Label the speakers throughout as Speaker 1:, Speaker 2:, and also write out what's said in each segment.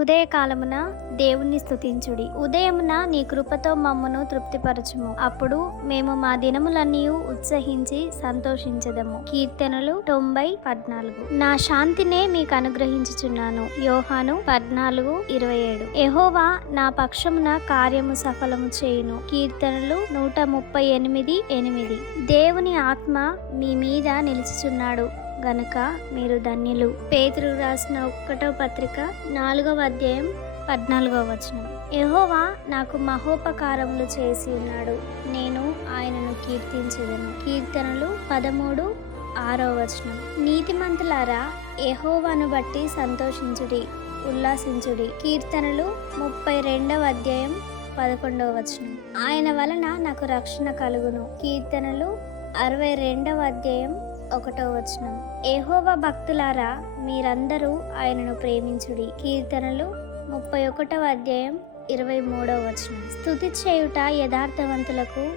Speaker 1: ఉదయకాలమున దేవుణ్ణి స్తుతించుడి. ఉదయమున నీ కృపతో మమ్మను తృప్తిపరచుము. అప్పుడు మేము మా దినములన్నీ ఉత్సహించి సంతోషించదము. కీర్తనలు తొంభై పద్నాలుగు. నా శాంతినే మీకు అనుగ్రహించుచున్నాను. యోహాను పద్నాలుగు ఇరవై ఏడు. ఎహోవా నా పక్షమున కార్యము సఫలము చేయును. కీర్తనలు నూట ముప్పై ఎనిమిది ఎనిమిది. దేవుని ఆత్మ మీ మీద నిలుచుచున్నాడు. గనక మీరు ధన్యులు. పేతురు రాసిన ఒక్కటో పత్రిక నాలుగవ అధ్యాయం పద్నాలుగవ వచనం. యహోవా నాకు మహోపకారములు చేసి ఉన్నాడు. నేను ఆయనను కీర్తించదను. కీర్తనలు పదమూడు ఆరో వచనం. నీతిమంతులారా యహోవాను బట్టి సంతోషించుడి ఉల్లాసించుడి. కీర్తనలు ముప్పై రెండవ అధ్యాయం పదకొండవ వచనం. ఆయన వలన నాకు రక్షణ కలుగును. కీర్తనలు అరవై రెండవ అధ్యాయం ఒకటో వచనం. ఏహోవా భక్తులారా మీరందరూ ఆయనను ప్రేమించుడి. కీర్తనలు ముప్పై ఒకటవ అధ్యాయం ఇరవై మూడవ వచనం. స్థుతి చేయుట యథార్థవంతులకు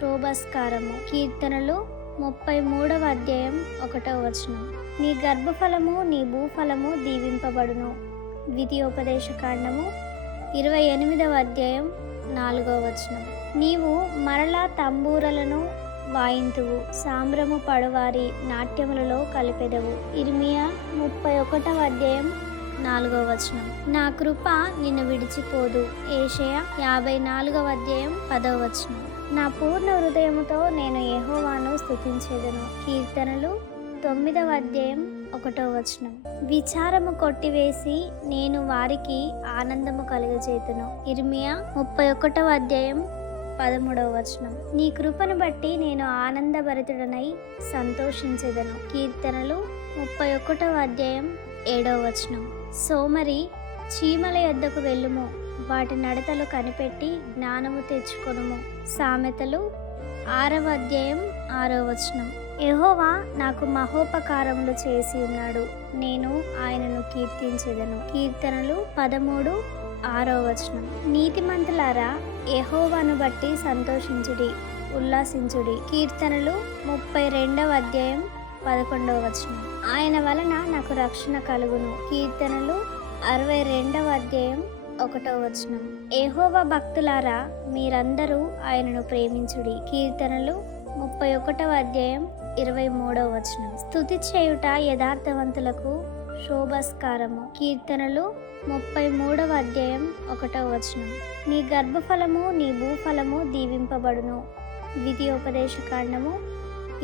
Speaker 1: శోభస్కారము. కీర్తనలు ముప్పై మూడవ అధ్యాయం ఒకటో వచనం. నీ గర్భఫలము నీ భూఫలము దీవింపబడును. ద్వితీయోపదేశ కాండము ఇరవై ఎనిమిదవ అధ్యాయం నాలుగవ వచనం. నీవు మరలా తంబూరలను వాయింతువు. సాంబ్రము పడవారి నాట్యములలో కలిపెదవు. ఇర్మియా ముప్పై ఒకటవ అధ్యాయం నాలుగవ వచనం. నా కృప నిన్ను విడిచిపోదు. ఏషయ యాభై నాలుగవ అధ్యాయం పదవ వచనం. నా పూర్ణ హృదయముతో నేను యహోవాను స్థుతించేదను కీర్తనలు తొమ్మిదవ అధ్యాయం ఒకటో వచనం. విచారము కొట్టివేసి నేను వారికి ఆనందము కలుగజేతును. ఇర్మియా ముప్పై ఒకటవ అధ్యాయం పదమూడవ వచనం. నీ కృపను బట్టి నేను ఆనందభరితుడనై సంతోషించెదను. కీర్తనలు ముప్పై ఒకటవ అధ్యాయం ఏడవ వచనం. సోమరి చీమల యొద్దకు వెళ్ళుము. వాటి నడతలు కనిపెట్టి జ్ఞానము తెచ్చుకొనుము. సామెతలు ఆరవ అధ్యాయం ఆరవ వచనం. యహోవా నాకు మహోపకారములు చేసి ఉన్నాడు. నేను ఆయనను కీర్తించెదను. కీర్తనలు పదమూడు ఆరో వచనం. నీతిమంతులారా యెహోవాను బట్టి సంతోషించుడి ఉల్లాసించుడి. కీర్తనలు ముప్పై రెండవ అధ్యాయం పదకొండవ వచనం. ఆయన వలన నాకు రక్షణ కలుగును. కీర్తనలు అరవై రెండవ అధ్యాయం ఒకటో వచనం. ఏహోవా భక్తులారా మీరందరూ ఆయనను ప్రేమించుడి. కీర్తనలు ముప్పై ఒకటవ అధ్యాయం ఇరవై మూడవ వచనం. స్థుతి చేయుట యథార్థవంతులకు శోభస్కారము. కీర్తనలు ముప్పై మూడవ అధ్యాయం ఒకటవ వచనం. నీ గర్భఫలము నీ భూఫలము దీవింపబడును. ద్వితీయోపదేశ కాండము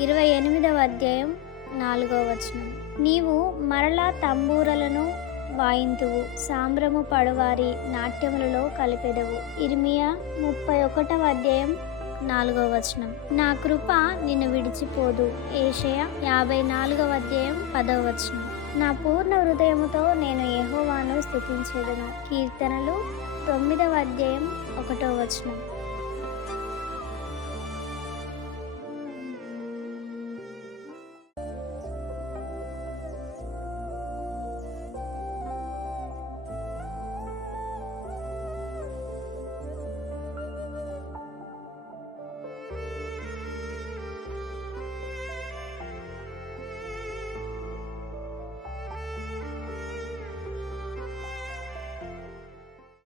Speaker 1: ఇరవై ఎనిమిదవ అధ్యాయం నాలుగవ వచనం. నీవు మరలా తంబూరలను వాయింతువు. సాంబ్రము పడువారి నాట్యములలో కలిపెదవు. ఇర్మియా ముప్పై ఒకటవ అధ్యాయం నాలుగవ వచనం. నా కృప నిన్ను విడిచిపోదు. ఏషయ యాభై నాలుగవ అధ్యాయం పదవ వచనం. నా పూర్ణ హృదయముతో నేను యెహోవాను స్థుతించేదను కీర్తనలు తొమ్మిదవ అధ్యాయం ఒకటో వచనం.